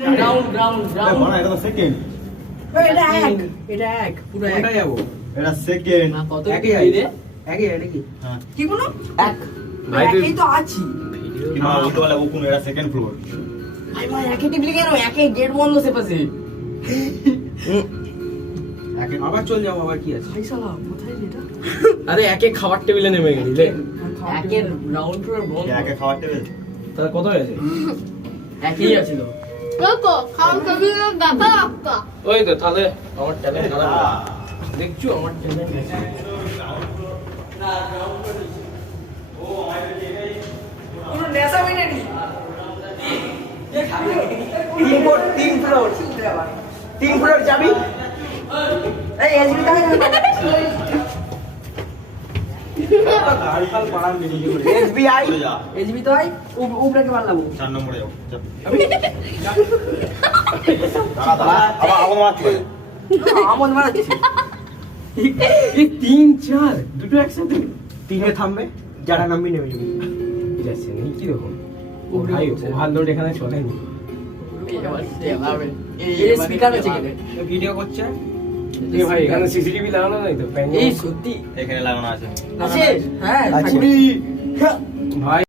Round round round এটা তো second, এটা এক পুরো এক কোনটা যাবো? এটা সেকেন্ড। কত একই কি রে একই এটা কি? হ্যাঁ কি কোনো এক ভাই তুই- একই তো আছি না ওটা বলে ও কোন, এটা সেকেন্ড ফ্লোর। ভাই ভাই একে টিপলি কেন একে গেট বন্ধ সে পাশে আবার চল যাবো, আবার কি আছে? ভাই শালা কোথায় রে এটা আরে একে খাবার টেবিলে নেমে গেলি রে। একের রাউন্ড ফ্লোর বন্ধ একে খাওয়ার টেবিল। তাহলে কত হয়েছে? একই আছে তো দেখো খাওয়া টেবিলের ব্যাপার একটা ওই তো তাহলে আমার ট্যালেন্ট খারাপ দেখছো, আমার ট্যালেন্ট আছে। পুরো নেশা হইনি তিন ফ্লোর তিন ফ্লোর যাবি? এই এসবি তাই এসবিআই চলে যা, এসবি তো আই উপরে কে মারলাম 4 নম্বরে যাও। চল। দাঁড়া দাঁড়া, আবার আবার মারতে। আমন মারাচ্ছি এই 3 4 দুটো একসাথে তিনে থামবে, যারা নামবি নেমে যাবি। যাচ্ছে না কি রকম? ও ভাই ওভারলোড এখানে চলেনি। এই স্পিকার আছে কেন ভিডিও করছে। এই ভাই এখানে সিসিটিভি লাগানো নাই তো? এই সত্যি এখানে লাগানো আছে। আছে হ্যাঁ আছে। থাকবি ভাই